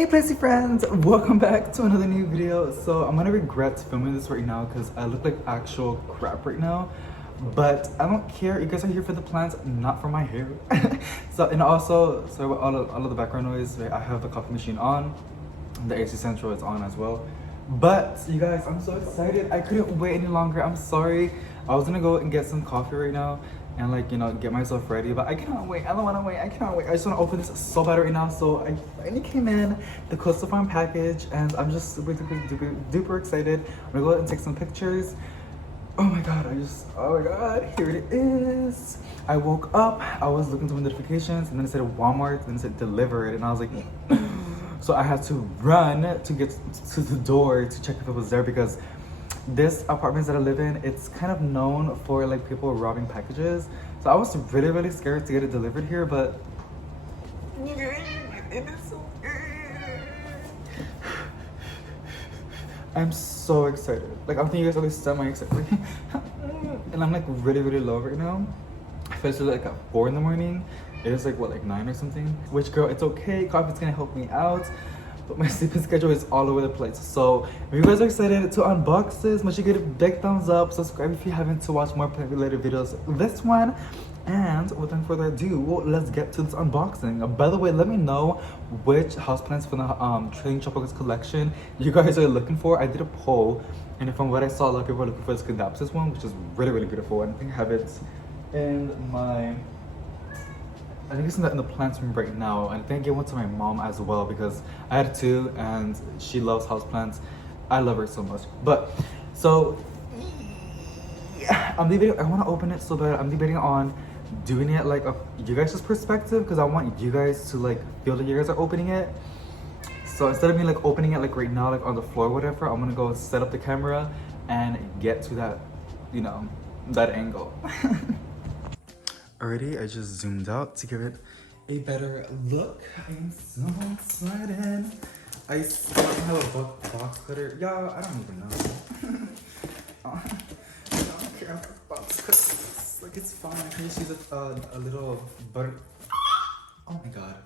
Hey Plessy friends, welcome back to another new video. So I'm gonna regret filming this right now because I look like actual crap right now, but I don't care. You guys are here for the plants, not for my hair. And also, sorry about all of the background noise, right? I have the coffee machine on, the AC Central is on as well. But you guys, I'm so excited. I couldn't wait any longer. I'm sorry. I was gonna go and get some coffee right now and get myself ready, but I cannot wait. I don't want to wait. I cannot wait. I just want to open this so bad right now. So I finally came in the Costa package and I'm just super excited. I'm gonna go ahead and take some pictures. Oh my god, oh my god, here it is. I woke up, I was looking through notifications and then it said Walmart, then it said delivered, and I was like so I had to run to get to the door to check if it was there, because this apartment that I live in, it's kind of known for like people robbing packages. So I was really scared to get it delivered here, but it is so good. I'm so excited. Like, I don't think you guys understand my excitement. And I'm like really low right now. I feel like at 4 in the morning. It is like what, like 9 or something? Which, girl, it's okay. Coffee's gonna help me out. But my sleeping schedule is all over the place. So if you guys are excited to unbox this, make sure you give it a big thumbs up. Subscribe if you haven't to watch more plant related videos. This one. And without further ado, let's get to this unboxing. By the way, let me know which houseplants from the Trading Tropics collection you guys are looking for. I did a poll, and from what I saw, a lot of people are looking for this Cadapsis one, which is really beautiful. And I think I have it in my... I think it's in the plants room right now, and I think I gave one to my mom as well because I had 2 and she loves houseplants. I love her so much. But so I'm debating. I want to open it so bad. I'm debating on doing it like you guys' perspective, because I want you guys to like feel that you guys are opening it. So instead of me like opening it like right now, like on the floor or whatever, I'm gonna go set up the camera and get to that, that angle. Already, I just zoomed out to give it a better look. I am so excited. I still don't have a box cutter. Yeah, I don't even know. I don't care about box cutters. Like, it's fine. I can just use a little butter. Oh my god.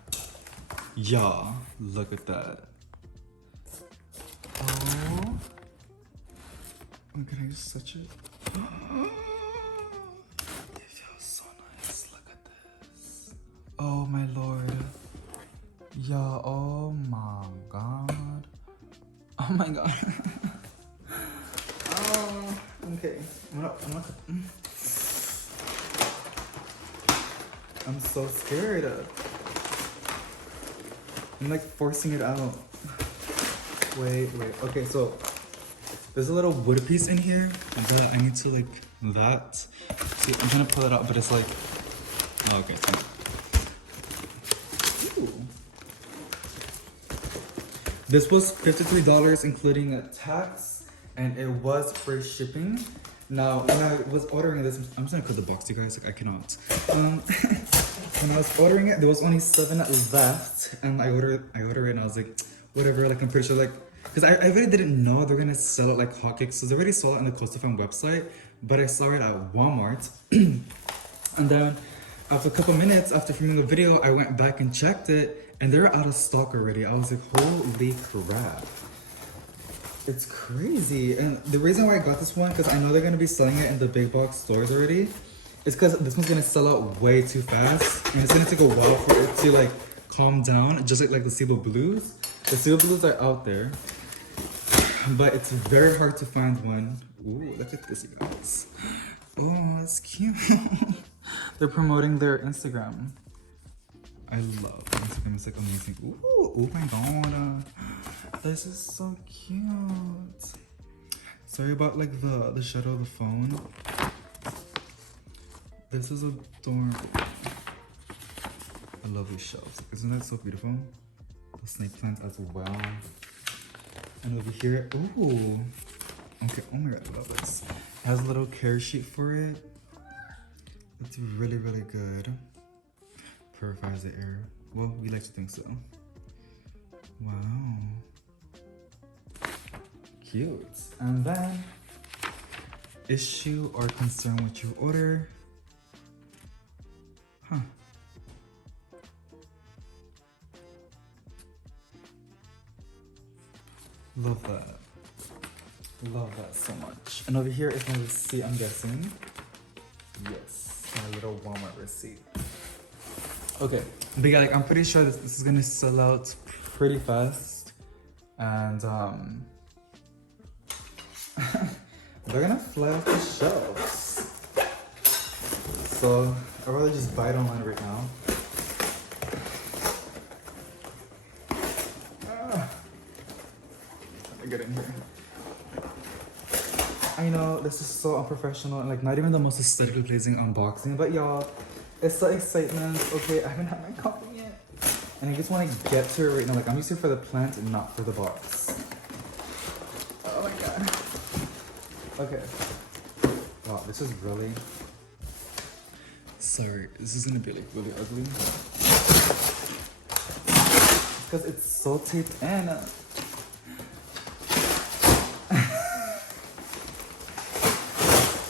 Yeah, look at that. Oh. Can I just touch it? Oh my lord. Yeah, oh my god. Oh my god. Oh, okay. I'm so scared. I'm like forcing it out. Wait. Okay, so there's a little wood piece in here that I need to like See, I'm trying to pull it out, but it's like, oh, okay. This was $53 including tax, and it was free shipping. Now, when I was ordering this, I'm just gonna cut the box, you guys. Like, I cannot. When I was ordering it, there was only 7 left, and I ordered it, and I was like, whatever. Like, I'm pretty sure, like, because I really didn't know they're gonna sell it like hotcakes. So they already sold it on the Costa website, but I saw it at Walmart, and then after a couple minutes after filming the video, I went back and checked it. And they're out of stock already. I was like, holy crap. It's crazy. And the reason why I got this one, because I know they're going to be selling it in the big box stores already, is because this one's going to sell out way too fast. And it's going to take a while for it to like calm down, just like the Cebu Blues. The Cebu Blues are out there, but it's very hard to find one. Ooh, look at this, you guys. Oh, that's cute. They're promoting their Instagram. I love Instagram. It's like amazing. Ooh, oh my god. This is so cute. Sorry about like the shadow of the phone. This is adorable. I love these shelves. Isn't that so beautiful? The snake plant as well. And over here, ooh. Okay, oh my god, I love this. It has a little care sheet for it. It's really good. Purifies the air. Well, we like to think so. Wow. Cute. And then, issue or concern what you order. Huh. Love that. Love that so much. And over here is my receipt, I'm guessing. Yes, my little Walmart receipt. Okay, but yeah, like I'm pretty sure this is gonna sell out pretty fast. And they're gonna fly off the shelves. So I'd rather just buy it online right now. Let me get in here. I know this is so unprofessional and like not even the most aesthetically pleasing unboxing, but y'all, it's the excitement. Okay, I haven't had my coffee yet. And I just want to get to it right now. Like I'm used here for the plant and not for the box. Oh my god. Okay. Wow, this is really... Sorry, this is gonna be like really ugly. Because it's so taped in.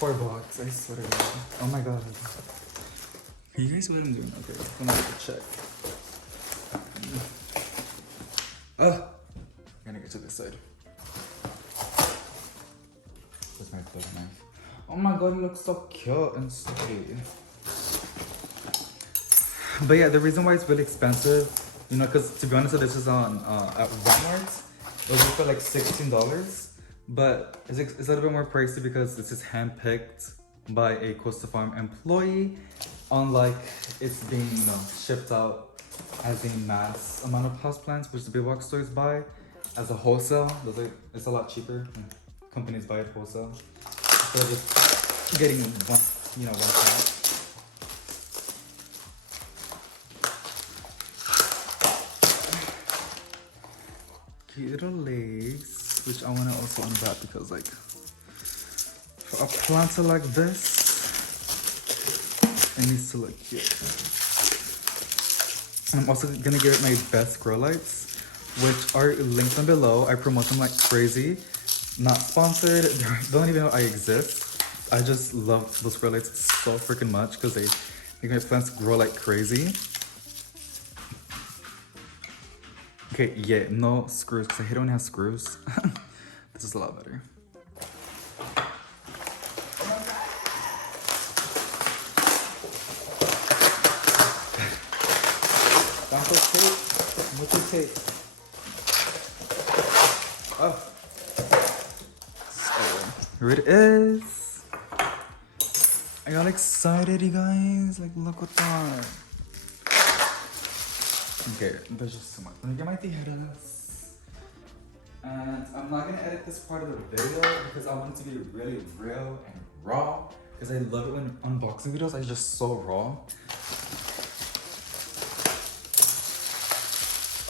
Poor box, I swear to God. Oh my god. You guys see what I'm doing? Okay, I'm gonna have to check. Oh! I'm gonna get to this side. Where's my third knife? Oh my god, it looks so cute and sweet. But yeah, the reason why it's really expensive, you know, because to be honest, this is on at Walmart. It was for like $16, but it's a little bit more pricey because this is handpicked by a Costa Farm employee, unlike it's being, you know, shipped out as a mass amount of houseplants, which the big box stores buy as a wholesale. It's a lot cheaper. Companies buy it wholesale instead of just getting one plant. Cute little legs, which I want to also unwrap because like for a planter like this, it needs to look cute. I'm also gonna give it my best grow lights, which are linked down below. I promote them like crazy. Not sponsored, they don't even know I exist. I just love those grow lights so freaking much because they make my plants grow like crazy. Okay, yeah, no screws, because I hate when it has screws. This is a lot better. Bumper tape? What's your tape? Oh. So, here it is. I got excited, you guys. Like, look what that. Okay, there's just too much. Let me get my tijeras. And I'm not gonna edit this part of the video because I want it to be really real and raw. Because I love it when unboxing videos are just so raw.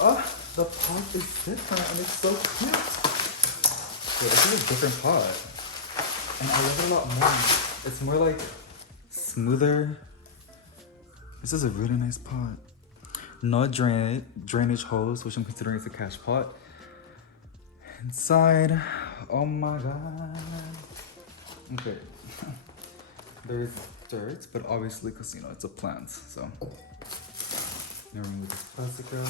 Oh, the pot is different and it's so cute. Yeah, this is a different pot. And I love it a lot more. It's more like smoother. This is a really nice pot. No drainage hose, which I'm considering is a cash pot. Inside, oh my god. Okay, there's dirt, but obviously, because you know it's a plant, so. Now remove this plastic out.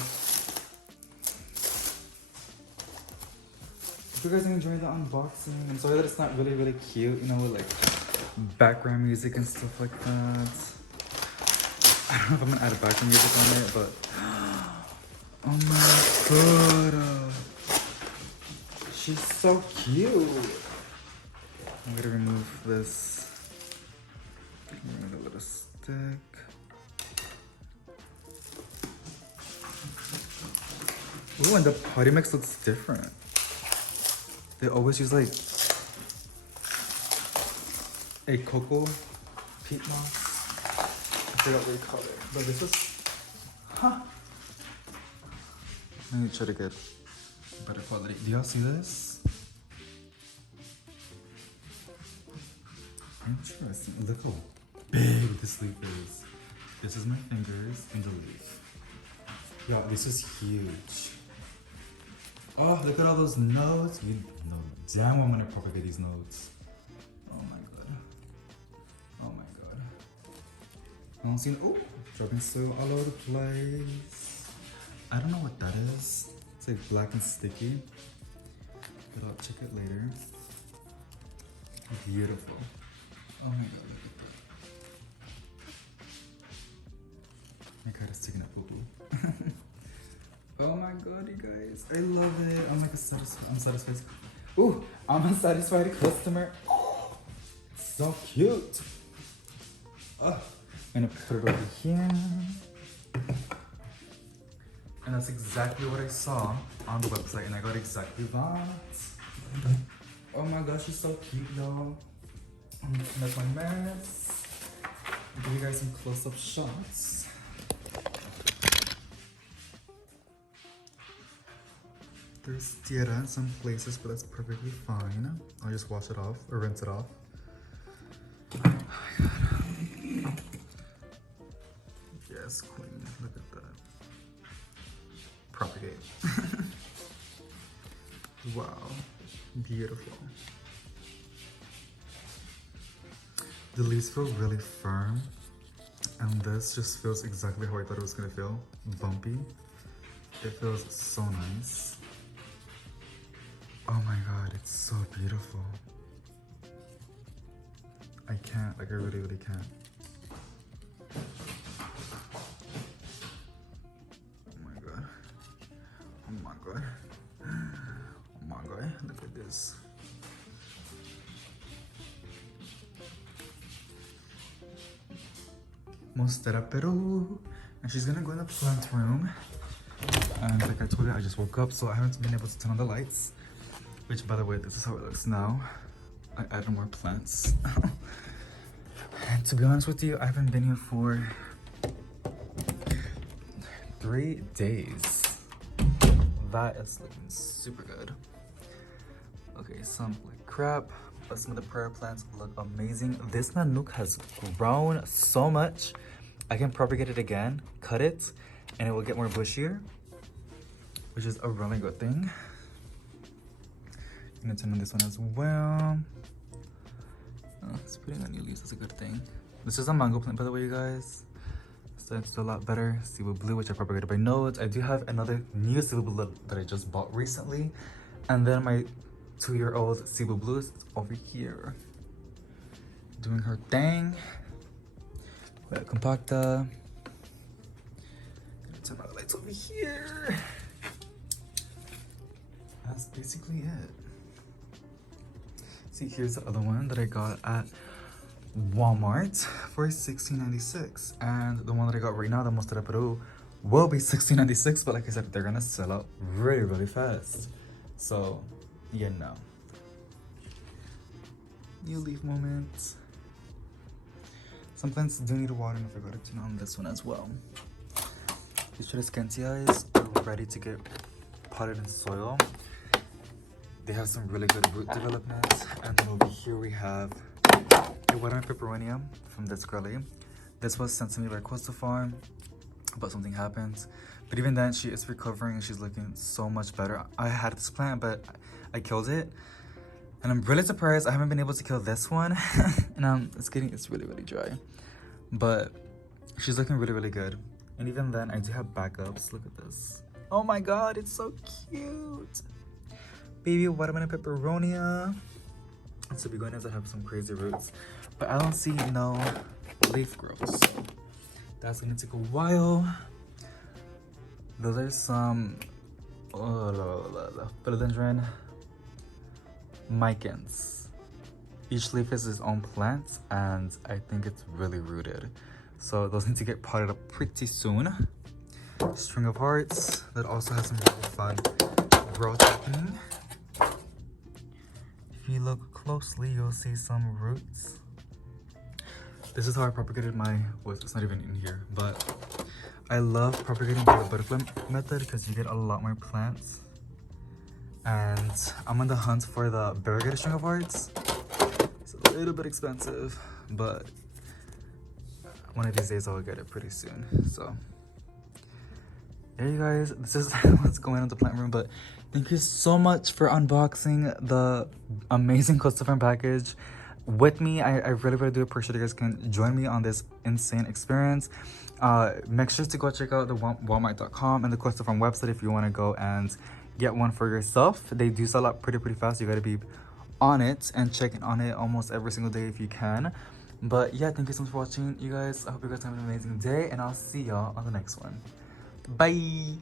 If you guys are enjoying the unboxing, I'm sorry that it's not really cute, you know, with like background music and stuff like that. I don't know if I'm gonna add a background music on it, but oh my god, she's so cute. I'm gonna remove this. Remove the little stick. Ooh, and the potty mix looks different. They always use like a cocoa peat moss. I forgot what you call it, but this was, I need to try to get better quality. Do y'all see this? Interesting. Look how big this leaf is. This is my fingers and the leaf. Yeah, this is huge. Oh, look at all those nodes. You know damn well I'm gonna propagate these nodes. Oh my god. Oh my god. I don't see. Oh, dropping soil all over the place. I don't know what that is. It's like black and sticky. but I'll check it later. Beautiful. Oh my god, look at that. My cat is taking a poo-poo. Oh my god, you guys. I love it. I'm like I'm satisfied. Ooh, I'm a satisfied customer. So cute. I'm gonna put it over here. And that's exactly what I saw on the website, and I got exactly that. Oh my gosh, she's so cute, y'all. That's my mess. I'll give you guys some close-up shots. There's tierra in some places, but that's perfectly fine. I'll just wash it off or rinse it off. Oh my god. Yes, queen. Look at that. Propagate. Wow. Beautiful. The leaves feel really firm, and this just feels exactly how I thought it was gonna feel. Bumpy. It feels so nice. Oh my god, it's so beautiful. I can't, like I really, really can't. Oh my god. Oh my god. Oh my god, look at this. Monstera, Peru. And she's gonna go in the plant room. And like I told you, I just woke up, so I haven't been able to turn on the lights. Which, by the way, this is how it looks now. I added more plants. And to be honest with you, I haven't been here for 3 days. That is looking super good. Okay, some like crap, but some of the prayer plants look amazing. This nanook has grown so much. I can propagate it again, cut it, and it will get more bushier, which is a really good thing. I'm gonna turn on this one as well. Oh, it's putting on new leaves, that's a good thing. This is a mango plant, by the way, you guys. So it's a lot better. Cebu blue, which I propagated by nodes. I do have another new Cebu blue that I just bought recently. And then my 2-year-old Cebu blue is over here, doing her thing. Compacta. Turn my lights over here. That's basically it. See, here's the other one that I got at Walmart for $16.96, and the one that I got right now, the Monstera Peru, will be $16.96, but like I said, they're gonna sell out really, really fast. So, yeah, no. New leaf moments. Some plants do need water, and I forgot to turn on this one as well. These Scantias are ready to get potted in soil. They have some really good root development. And then over here we have a watermelon peperonia from this girlie. This was sent to me by Costa farm, but something happened. But even then, she is recovering and she's looking so much better. I had this plant, but I killed it. And I'm really surprised I haven't been able to kill this one. And it's really, really dry. But she's looking really, really good. And even then, I do have backups. Look at this. Oh my god, it's so cute. Baby watermelon peperonia. And so begonias that have some crazy roots. But I don't see no leaf growth. So that's gonna take a while. Those are some philodendron micans. Each leaf is its own plant, and I think it's really rooted. So those need to get potted up pretty soon. String of hearts that also has some really fun growth happening. If you look closely, you'll see some roots. This is how I propagated my, well, it's not even in here, but I love propagating by the butterfly method because you get a lot more plants. And I'm on the hunt for the variegated string of hearts. It's a little bit expensive, but one of these days I'll get it pretty soon. So yeah, you guys, this is what's going on in the plant room. But thank you so much for unboxing the amazing Costa farm package with me. I really, really do appreciate you guys can join me on this insane experience. Make sure to go check out the Walmart.com and the Costa farm website if you want to go and get one for yourself. They do sell out pretty fast. You gotta be on it and checking on it almost every single day if you can. But yeah, thank you so much for watching, you guys. I hope you guys have an amazing day, and I'll see y'all on the next one. Bye.